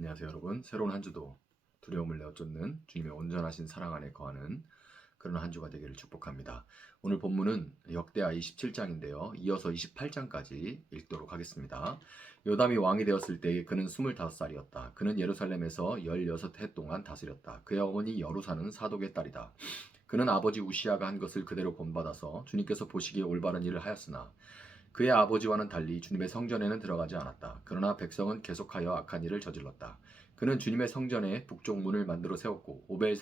안녕하세요 여러분. 새로운 한 주도 두려움을 내어쫓는 주님의 온전하신 사랑 안에 거하는 그런 한 주가 되기를 축복합니다. 오늘 본문은 역대하 27장인데요. 이어서 28장까지 읽도록 하겠습니다. 요담이 왕이 되었을 때에 그는 25살이었다. 그는 예루살렘에서 16해 동안 다스렸다. 그의 어머니 여루사는 사독의 딸이다. 그는 아버지 우시아가 한 것을 그대로 본받아서 주님께서 보시기에 올바른 일을 하였으나 그의 아버지와는 달리 주님의 성전에는 들어가지 않았다. 그러나 백성은 계속하여 악한 일을 저질렀다. 그는 주님의 성전에 북쪽 문을 만들어 세웠고 오벨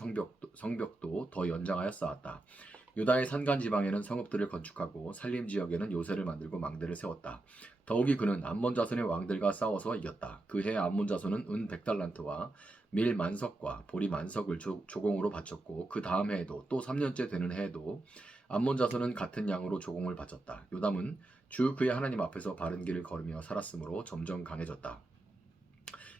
성벽도 더 연장하여 쌓았다. 유다의 산간 지방에는 성읍들을 건축하고 산림 지역에는 요새를 만들고 망대를 세웠다. 더욱이 그는 암몬 자손의 왕들과 싸워서 이겼다. 그해 암몬 자손은 은 100달란트와 밀 만석과 보리 만석을 조공으로 바쳤고 그 다음 해에도 또 3년째 되는 해에도 암몬 자손은 같은 양으로 조공을 바쳤다. 요담은 주 그의 하나님 앞에서 바른 길을 걸으며 살았으므로 점점 강해졌다.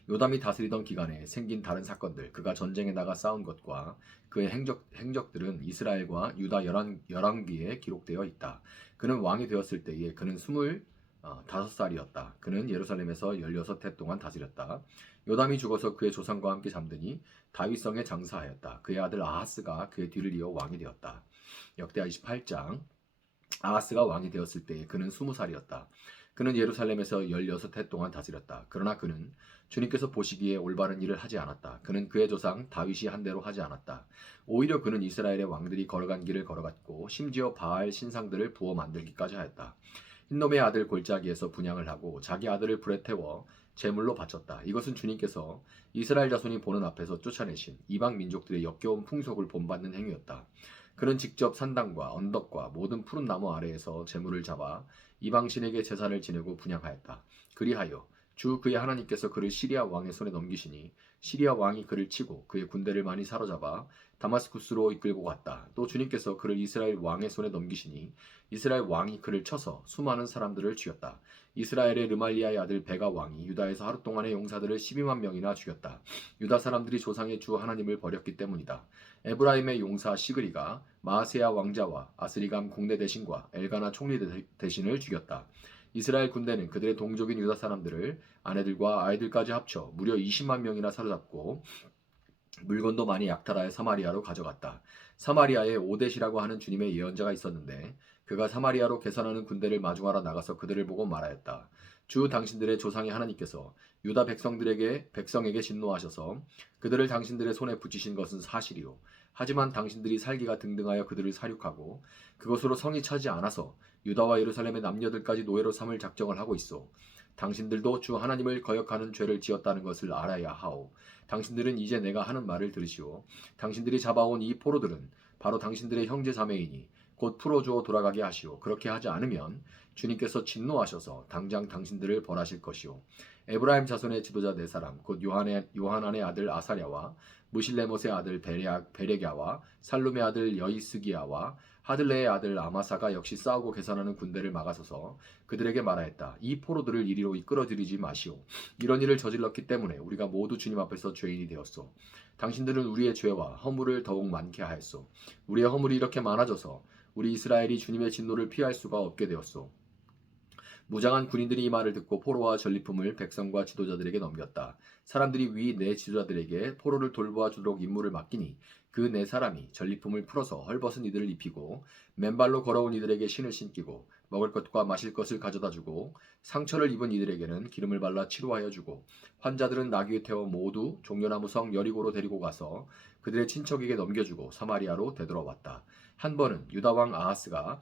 요담이 다스리던 기간에 생긴 다른 사건들, 그가 전쟁에 나가 싸운 것과 그의 행적들은 이스라엘과 유다 열왕기에 기록되어 있다. 그는 왕이 되었을 때에 그는 25살이었다. 그는 예루살렘에서 16해 동안 다스렸다. 요담이 죽어서 그의 조상과 함께 잠드니 다윗성에 장사하였다. 그의 아들 아하스가 그의 뒤를 이어 왕이 되었다. 역대하 28장. 아하스가 왕이 되었을 때에 그는 20살이었다. 그는 예루살렘에서 16해 동안 다스렸다. 그러나 그는 주님께서 보시기에 올바른 일을 하지 않았다. 그는 그의 조상 다윗이 한 대로 하지 않았다. 오히려 그는 이스라엘의 왕들이 걸어간 길을 걸어갔고 심지어 바알 신상들을 부어 만들기까지 하였다. 흰놈의 아들 골짜기에서 분향을 하고 자기 아들을 불에 태워 제물로 바쳤다. 이것은 주님께서 이스라엘 자손이 보는 앞에서 쫓아내신 이방 민족들의 역겨운 풍속을 본받는 행위였다. 그는 직접 산당과 언덕과 모든 푸른 나무 아래에서 제물을 잡아 이방신에게 제사를 지내고 분향하였다. 그리하여 주 그의 하나님께서 그를 시리아 왕의 손에 넘기시니 시리아 왕이 그를 치고 그의 군대를 많이 사로잡아 다마스쿠스로 이끌고 갔다. 또 주님께서 그를 이스라엘 왕의 손에 넘기시니 이스라엘 왕이 그를 쳐서 수많은 사람들을 죽였다. 이스라엘의 르말리아의 아들 베가 왕이 유다에서 하루 동안의 용사들을 12만 명이나 죽였다. 유다 사람들이 조상의 주 하나님을 버렸기 때문이다. 에브라임의 용사 시그리가 마아세야 왕자와 아스리감 공대 대신과 엘가나 총리 대신을 죽였다. 이스라엘 군대는 그들의 동족인 유다 사람들을 아내들과 아이들까지 합쳐 무려 20만 명이나 사로잡고 물건도 많이 약탈하여 사마리아로 가져갔다. 사마리아에 오뎃이라고 하는 주님의 예언자가 있었는데 그가 사마리아로 개선하는 군대를 마중하러 나가서 그들을 보고 말하였다. 주 당신들의 조상의 하나님께서 유다 백성에게 진노하셔서 그들을 당신들의 손에 붙이신 것은 사실이요. 하지만 당신들이 살기가 등등하여 그들을 사륙하고 그것으로 성이 차지 않아서 유다와 예루살렘의 남녀들까지 노예로 삼을 작정을 하고 있어. 당신들도 주 하나님을 거역하는 죄를 지었다는 것을 알아야 하오. 당신들은 이제 내가 하는 말을 들으시오. 당신들이 잡아온 이 포로들은 바로 당신들의 형제 자매이니 곧 풀어주어 돌아가게 하시오. 그렇게 하지 않으면 주님께서 진노하셔서 당장 당신들을 벌하실 것이오. 에브라임 자손의 지도자 네 사람 곧 요하난의 아들 아사랴와 무실레못의 아들 베레갸와 살룸의 아들 여이스기야와 하들레의 아들 아마사가 역시 싸우고 개선하는 군대를 막아서서 그들에게 말하였다. 이 포로들을 이리로 이끌어들이지 마시오. 이런 일을 저질렀기 때문에 우리가 모두 주님 앞에서 죄인이 되었소. 당신들은 우리의 죄와 허물을 더욱 많게 하였소. 우리의 허물이 이렇게 많아져서 우리 이스라엘이 주님의 진노를 피할 수가 없게 되었소. 무장한 군인들이 이 말을 듣고 포로와 전리품을 백성과 지도자들에게 넘겼다. 사람들이 위 네 지도자들에게 포로를 돌보아 주도록 임무를 맡기니 그 네 사람이 전리품을 풀어서 헐벗은 이들을 입히고 맨발로 걸어온 이들에게 신을 신기고 먹을 것과 마실 것을 가져다 주고 상처를 입은 이들에게는 기름을 발라 치료하여 주고 환자들은 나귀에 태워 모두 종려나무 성 여리고로 데리고 가서 그들의 친척에게 넘겨주고 사마리아로 되돌아왔다. 한 번은 유다 왕 아하스가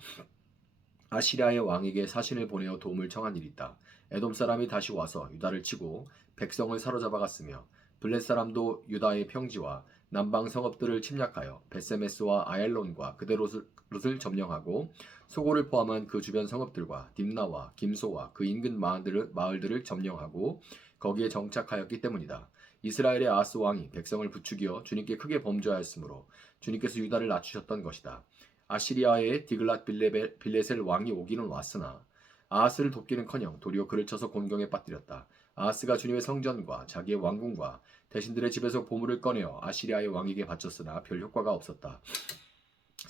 아시리아의 왕에게 사신을 보내어 도움을 청한 일이 있다. 에돔 사람이 다시 와서 유다를 치고 백성을 사로잡아 갔으며 블렛 사람도 유다의 평지와 남방 성읍들을 침략하여 베세메스와 아엘론과 그대 롯을 점령하고 소고를 포함한 그 주변 성읍들과 딥나와 김소와 그 인근 마을들을 점령하고 거기에 정착하였기 때문이다. 이스라엘의 아하스 왕이 백성을 부추겨 주님께 크게 범죄하였으므로 주님께서 유다를 낮추셨던 것이다. 아시리아의 디글랏 빌레셀 왕이 오기는 왔으나 아하스를 돕기는커녕 도리어 그를 쳐서 곤경에 빠뜨렸다. 아하스가 주님의 성전과 자기의 왕궁과 대신들의 집에서 보물을 꺼내어 아시리아의 왕에게 바쳤으나 별 효과가 없었다.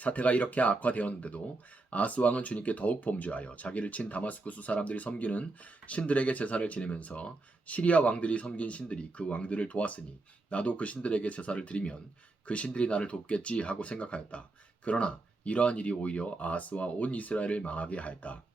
사태가 이렇게 악화되었는데도 아하스 왕은 주님께 더욱 범죄하여 자기를 친 다마스쿠스 사람들이 섬기는 신들에게 제사를 지내면서 시리아 왕들이 섬긴 신들이 그 왕들을 도왔으니 나도 그 신들에게 제사를 드리면 그 신들이 나를 돕겠지 하고 생각하였다. 그러나 이러한 일이 오히려 아하스와 온 이스라엘을 망하게 하였다.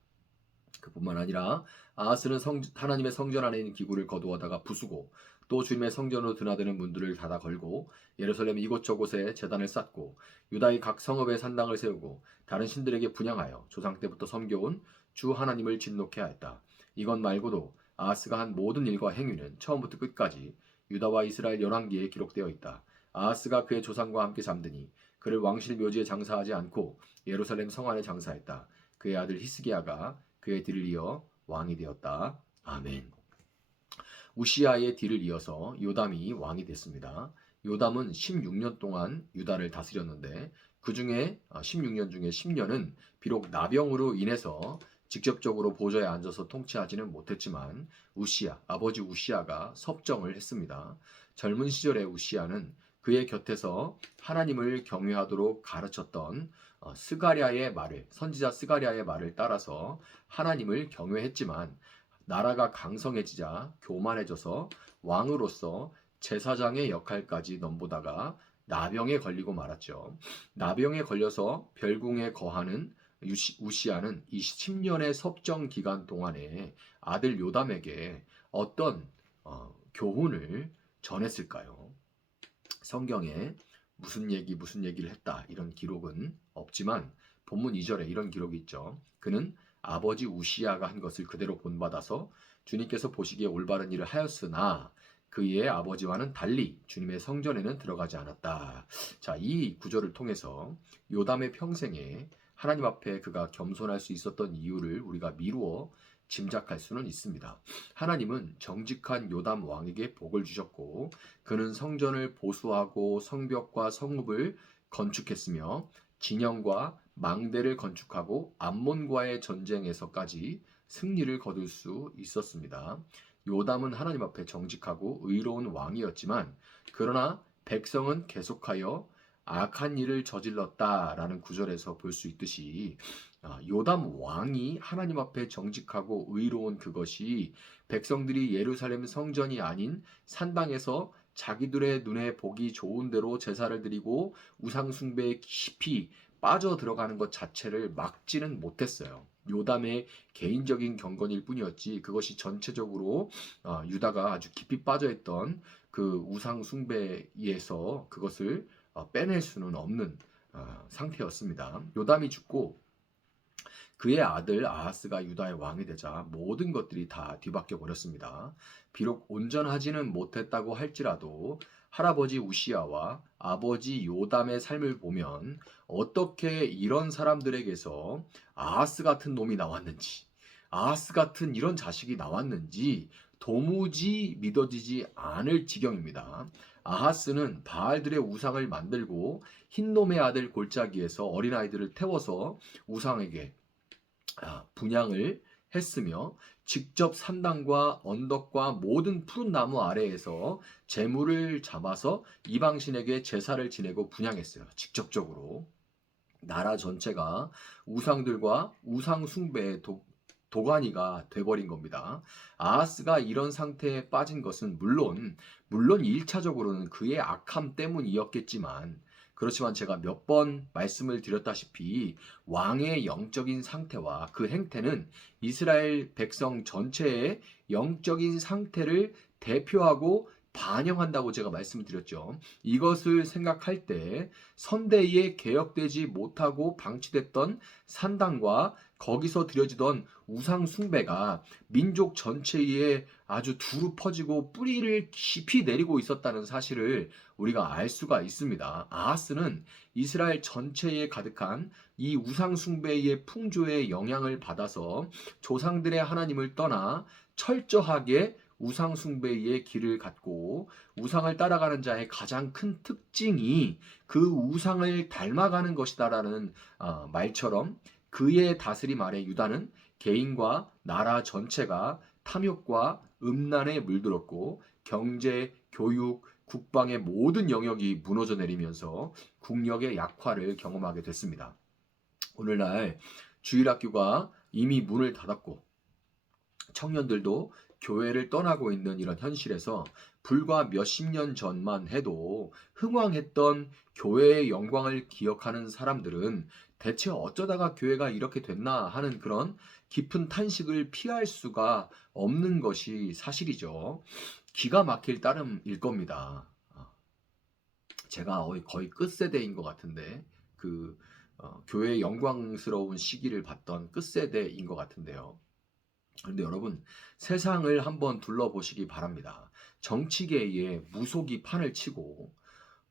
그뿐만 아니라 아하스는 하나님의 성전 안에 있는 기구를 거두어다가 부수고 또 주님의 성전으로 드나드는 문들을 닫아 걸고 예루살렘 이곳저곳에 제단을 쌓고 유다의 각 성읍에 산당을 세우고 다른 신들에게 분향하여 조상 때부터 섬겨온 주 하나님을 진노케 하였다. 이것 말고도 아하스가 한 모든 일과 행위는 처음부터 끝까지 유다와 이스라엘 열왕기에 기록되어 있다. 아하스가 그의 조상과 함께 잠드니 그를 왕실 묘지에 장사하지 않고 예루살렘 성 안에 장사했다. 그의 아들 히스기야가 그의 뒤를 이어 왕이 되었다. 아멘. 우시아의 뒤를 이어서 요담이 왕이 됐습니다. 요담은 16년 동안 유다를 다스렸는데 그 중에 16년 중에 10년은 비록 나병으로 인해서 직접적으로 보좌에 앉아서 통치하지는 못했지만 아버지 우시아가 섭정을 했습니다. 젊은 시절의 우시아는 그의 곁에서 하나님을 경외하도록 가르쳤던 선지자 스가랴의 말을 따라서 하나님을 경외했지만 나라가 강성해지자 교만해져서 왕으로서 제사장의 역할까지 넘보다가 나병에 걸리고 말았죠. 나병에 걸려서 별궁에 거하는 우시아는 이 10년의 섭정 기간 동안에 아들 요담에게 어떤 교훈을 전했을까요? 성경에 무슨 얘기를 했다 이런 기록은 없지만 본문 2절에 이런 기록이 있죠. 그는 아버지 우시아가 한 것을 그대로 본받아서 주님께서 보시기에 올바른 일을 하였으나 그의 아버지와는 달리 주님의 성전에는 들어가지 않았다. 자, 이 구절을 통해서 요담의 평생에 하나님 앞에 그가 겸손할 수 있었던 이유를 우리가 미루어 짐작할 수는 있습니다. 하나님은 정직한 요담 왕에게 복을 주셨고 그는 성전을 보수하고 성벽과 성읍을 건축했으며 진영과 망대를 건축하고 암몬과의 전쟁에서까지 승리를 거둘 수 있었습니다. 요담은 하나님 앞에 정직하고 의로운 왕이었지만 그러나 백성은 계속하여 악한 일을 저질렀다라는 구절에서 볼 수 있듯이 요담 왕이 하나님 앞에 정직하고 의로운 그것이 백성들이 예루살렘 성전이 아닌 산당에서 자기들의 눈에 보기 좋은 대로 제사를 드리고 우상 숭배에 깊이 빠져 들어가는 것 자체를 막지는 못했어요. 요담의 개인적인 경건일 뿐이었지 그것이 전체적으로 유다가 아주 깊이 빠져있던 그 우상 숭배에서 그것을 빼낼 수는 없는 상태였습니다. 요담이 죽고 그의 아들 아하스가 유다의 왕이 되자 모든 것들이 다 뒤바뀌어 버렸습니다. 비록 온전하지는 못했다고 할지라도 할아버지 우시아와 아버지 요담의 삶을 보면 어떻게 이런 사람들에게서 아하스 같은 놈이 나왔는지, 아하스 같은 이런 자식이 나왔는지 도무지 믿어지지 않을 지경입니다. 아하스는 바알들의 우상을 만들고 흰놈의 아들 골짜기에서 어린아이들을 태워서 우상에게 분향을 했으며 직접 산당과 언덕과 모든 푸른 나무 아래에서 제물을 잡아서 이방신에게 제사를 지내고 분향했어요. 직접적으로. 나라 전체가 우상들과 우상 숭배의 도가니가 돼버린 겁니다. 아하스가 이런 상태에 빠진 것은 물론 1차적으로는 그의 악함 때문이었겠지만 그렇지만 제가 몇 번 말씀을 드렸다시피 왕의 영적인 상태와 그 행태는 이스라엘 백성 전체의 영적인 상태를 대표하고 반영한다고 제가 말씀을 드렸죠. 이것을 생각할 때 선대위에 개혁되지 못하고 방치됐던 산당과 거기서 드려지던 우상 숭배가 민족 전체에 아주 두루 퍼지고 뿌리를 깊이 내리고 있었다는 사실을 우리가 알 수가 있습니다. 아하스는 이스라엘 전체에 가득한 이 우상 숭배의 풍조의 영향을 받아서 조상들의 하나님을 떠나 철저하게 우상 숭배의 길을 갖고 우상을 따라가는 자의 가장 큰 특징이 그 우상을 닮아가는 것이다라는 말처럼 그의 다스림 아래 유다는 개인과 나라 전체가 탐욕과 음란에 물들었고 경제, 교육, 국방의 모든 영역이 무너져 내리면서 국력의 약화를 경험하게 됐습니다. 오늘날 주일학교가 이미 문을 닫았고 청년들도 교회를 떠나고 있는 이런 현실에서 불과 몇십 년 전만 해도 흥왕했던 교회의 영광을 기억하는 사람들은 대체 어쩌다가 교회가 이렇게 됐나 하는 그런 깊은 탄식을 피할 수가 없는 것이 사실이죠. 기가 막힐 따름일 겁니다. 제가 거의 끝세대인 것 같은데 교회의 영광스러운 시기를 봤던 끝세대인 것 같은데요. 그런데 여러분, 세상을 한번 둘러보시기 바랍니다. 정치계에 무속이 판을 치고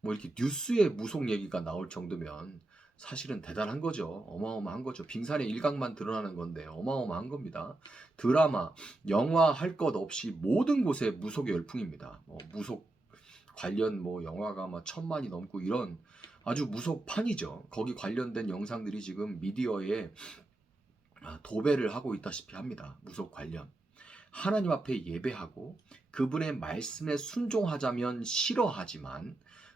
뭐 이렇게 뉴스에 무속 얘기가 나올 정도면 사실은 대단한 거죠. 어마어마한 거죠. 빙산의 일각만 드러나는 건데 어마어마한 겁니다. 드라마, 영화 할 것 없이 모든 곳에 무속의 열풍입니다. 무속 관련 영화가 막 1,000만이 넘고 이런 아주 무속판이죠. 거기 관련된 영상들이 지금 미디어에 도배를 하고 있다시피 합니다. 무속 관련. 하나님 앞에 예배하고 그분의 말씀에 순종하자면 싫어하지만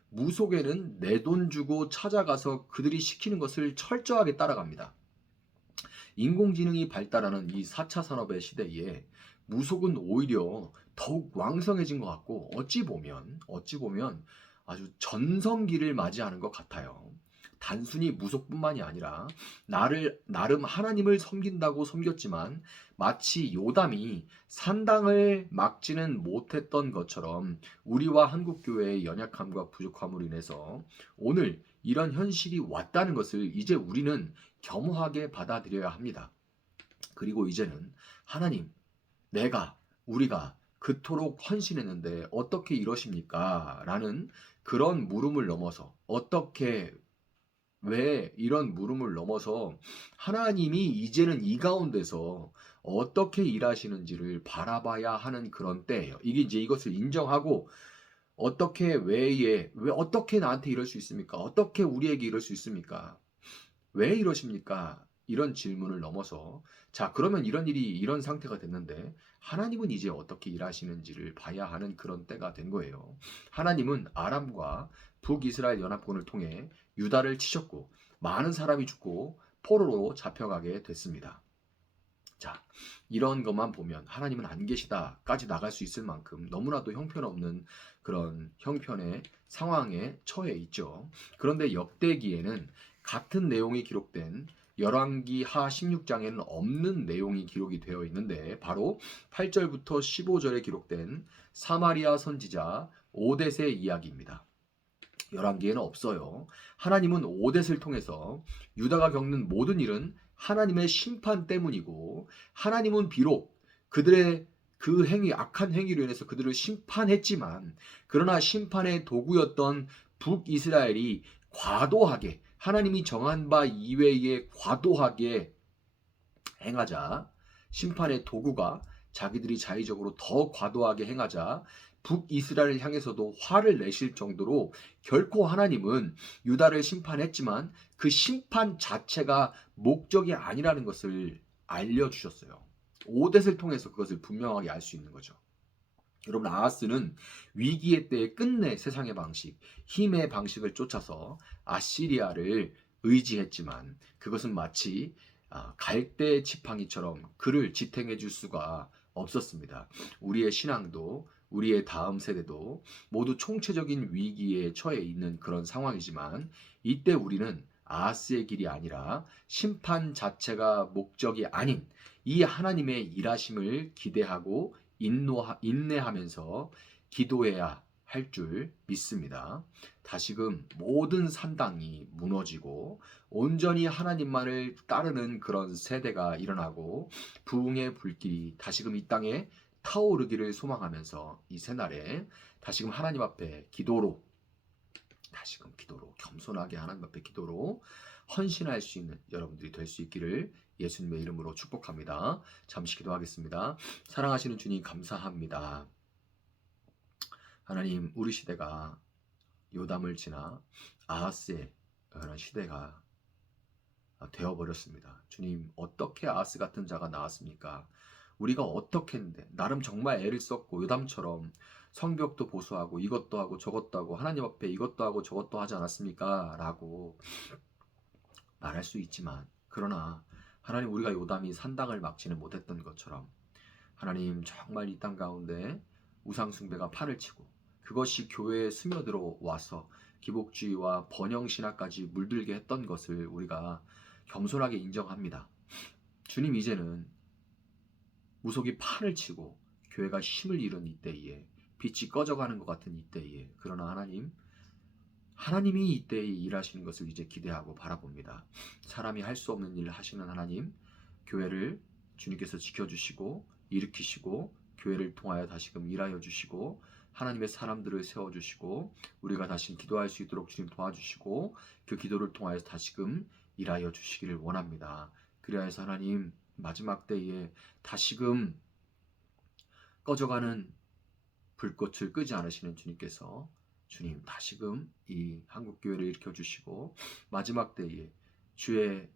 무속에는 내 돈 주고 찾아가서 그들이 시키는 것을 철저하게 따라갑니다. 인공지능이 발달하는 이 4차 산업의 시대에 무속은 오히려 더욱 왕성해진 것 같고 어찌 보면 아주 전성기를 맞이하는 것 같아요. 단순히 무속뿐만이 아니라 나름 하나님을 섬긴다고 섬겼지만 마치 요담이 산당을 막지는 못했던 것처럼 우리와 한국교회의 연약함과 부족함으로 인해서 오늘 이런 현실이 왔다는 것을 이제 우리는 겸허하게 받아들여야 합니다. 그리고 이제는 하나님, 우리가 그토록 헌신했는데 어떻게 이러십니까? 라는 그런 물음을 넘어서 왜 이런 물음을 넘어서 하나님이 이제는 이 가운데서 어떻게 일하시는지를 바라봐야 하는 그런 때예요. 이것을 인정하고 왜 어떻게 나한테 이럴 수 있습니까? 어떻게 우리에게 이럴 수 있습니까? 왜 이러십니까? 이런 질문을 넘어서 그러면 이런 상태가 됐는데 하나님은 이제 어떻게 일하시는지를 봐야 하는 그런 때가 된 거예요. 하나님은 아람과 북이스라엘 연합군을 통해 유다를 치셨고 많은 사람이 죽고 포로로 잡혀가게 됐습니다. 이런 것만 보면 하나님은 안 계시다까지 나갈 수 있을 만큼 너무나도 형편없는 그런 형편의 상황에 처해 있죠. 그런데 역대기에는 같은 내용이 기록된 열왕기 하 16장에는 없는 내용이 기록이 되어 있는데 바로 8절부터 15절에 기록된 사마리아 선지자 오뎃의 이야기입니다. 열왕기에는 없어요. 하나님은 오뎃을 통해서 유다가 겪는 모든 일은 하나님의 심판 때문이고 하나님은 비록 그들의 악한 행위로 인해서 그들을 심판했지만 그러나 심판의 도구였던 북이스라엘이 과도하게 하나님이 정한 바 이외에 과도하게 행하자 심판의 도구가 자기들이 자의적으로 더 과도하게 행하자 북이스라엘을 향해서도 화를 내실 정도로 결코 하나님은 유다를 심판했지만 그 심판 자체가 목적이 아니라는 것을 알려주셨어요. 오뎃을 통해서 그것을 분명하게 알 수 있는 거죠. 여러분, 아하스는 위기의 때에 끝내 세상의 방식, 힘의 방식을 쫓아서 아시리아를 의지했지만 그것은 마치 갈대 지팡이처럼 그를 지탱해 줄 수가 없었습니다. 우리의 신앙도 우리의 다음 세대도 모두 총체적인 위기에 처해 있는 그런 상황이지만 이때 우리는 아하스의 길이 아니라 심판 자체가 목적이 아닌 이 하나님의 일하심을 기대하고 인내하면서 기도해야 할 줄 믿습니다. 다시금 모든 산당이 무너지고 온전히 하나님만을 따르는 그런 세대가 일어나고 부흥의 불길이 다시금 이 땅에 타오르기를 소망하면서 이 새날에 다시금 하나님 앞에 겸손하게 하나님 앞에 기도로 헌신할 수 있는 여러분들이 될 수 있기를 예수님의 이름으로 축복합니다. 잠시 기도하겠습니다. 사랑하시는 주님 감사합니다. 하나님, 우리 시대가 요담을 지나 아하스의 그런 시대가 되어버렸습니다. 주님, 어떻게 아하스 같은 자가 나왔습니까? 우리가 어떻게 했는데 나름 정말 애를 썼고 요담처럼 성벽도 보수하고 이것도 하고 저것도 하고 하나님 앞에 이것도 하고 저것도 하지 않았습니까? 라고 말할 수 있지만, 그러나 하나님, 우리가 요담이 산당을 막지는 못했던 것처럼 하나님 정말 이 땅 가운데 우상숭배가 판을 치고 그것이 교회에 스며들어 와서 기복주의와 번영신화까지 물들게 했던 것을 우리가 겸손하게 인정합니다. 주님, 이제는 무속이 판을 치고 교회가 힘을 잃은 이때에, 빛이 꺼져가는 것 같은 이때에, 그러나 하나님이 이때에 일하시는 것을 이제 기대하고 바라봅니다. 사람이 할 수 없는 일을 하시는 하나님, 교회를 주님께서 지켜주시고 일으키시고 교회를 통하여 다시금 일하여 주시고 하나님의 사람들을 세워주시고 우리가 다시 기도할 수 있도록 주님 도와주시고 그 기도를 통하여 다시금 일하여 주시기를 원합니다. 그리하여서 하나님, 마지막 때에 다시금 꺼져가는 불꽃을 끄지 않으시는 주님께서 주님 다시금 이 한국교회를 일으켜주시고 마지막 때에 주의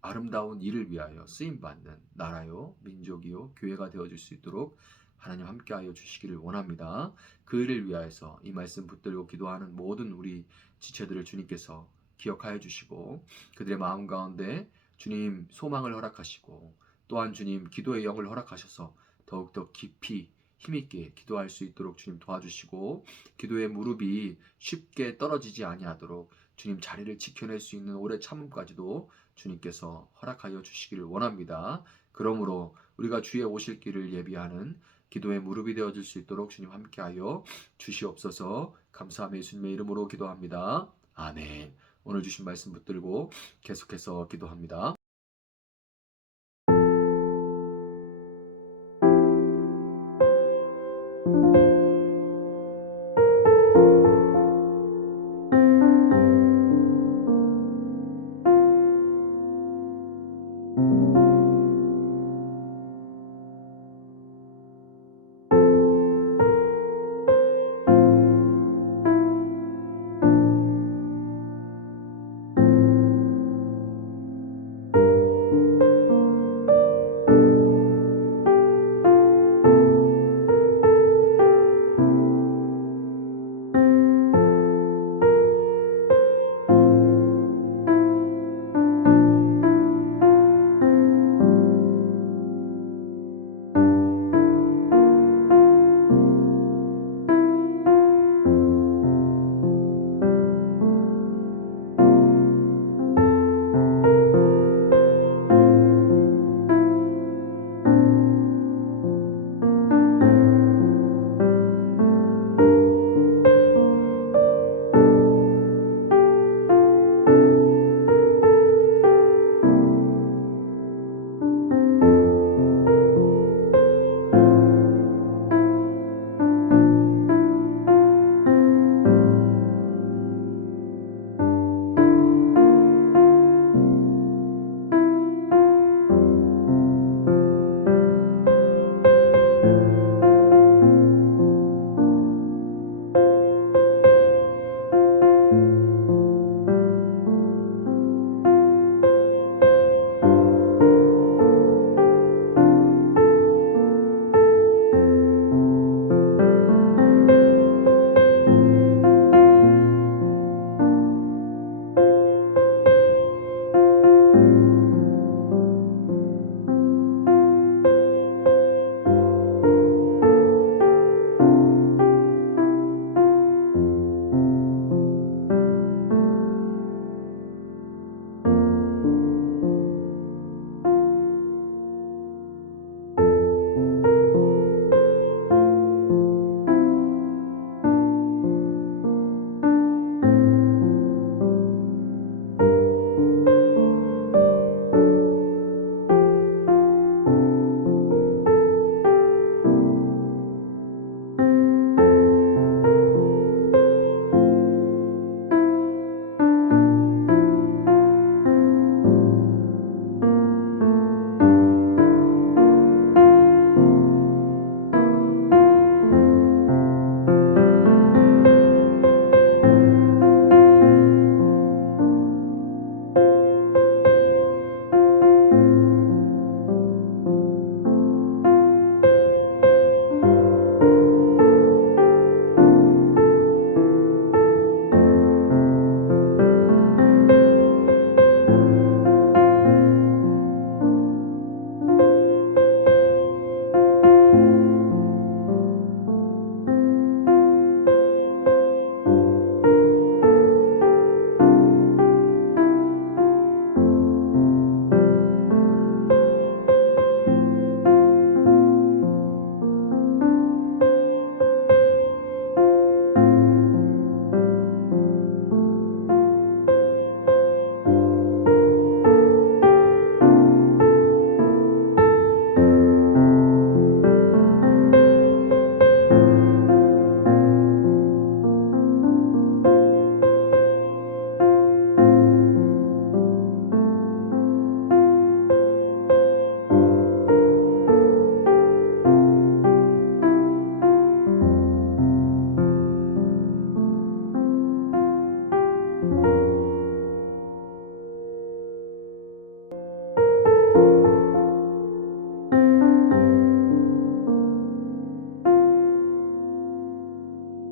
아름다운 일을 위하여 쓰임받는 나라요 민족이요 교회가 되어줄 수 있도록 하나님 함께하여 주시기를 원합니다. 그 일을 위하여서 이 말씀 붙들고 기도하는 모든 우리 지체들을 주님께서 기억하여 주시고 그들의 마음 가운데 주님 소망을 허락하시고 또한 주님 기도의 영을 허락하셔서 더욱더 깊이 힘있게 기도할 수 있도록 주님 도와주시고 기도의 무릎이 쉽게 떨어지지 아니하도록 주님 자리를 지켜낼 수 있는 오래 참음까지도 주님께서 허락하여 주시기를 원합니다. 그러므로 우리가 주의 오실 길을 예비하는 기도의 무릎이 되어줄 수 있도록 주님 함께하여 주시옵소서. 감사함의 예수님의 이름으로 기도합니다. 아멘. 오늘 주신 말씀 붙들고 계속해서 기도합니다.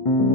주님.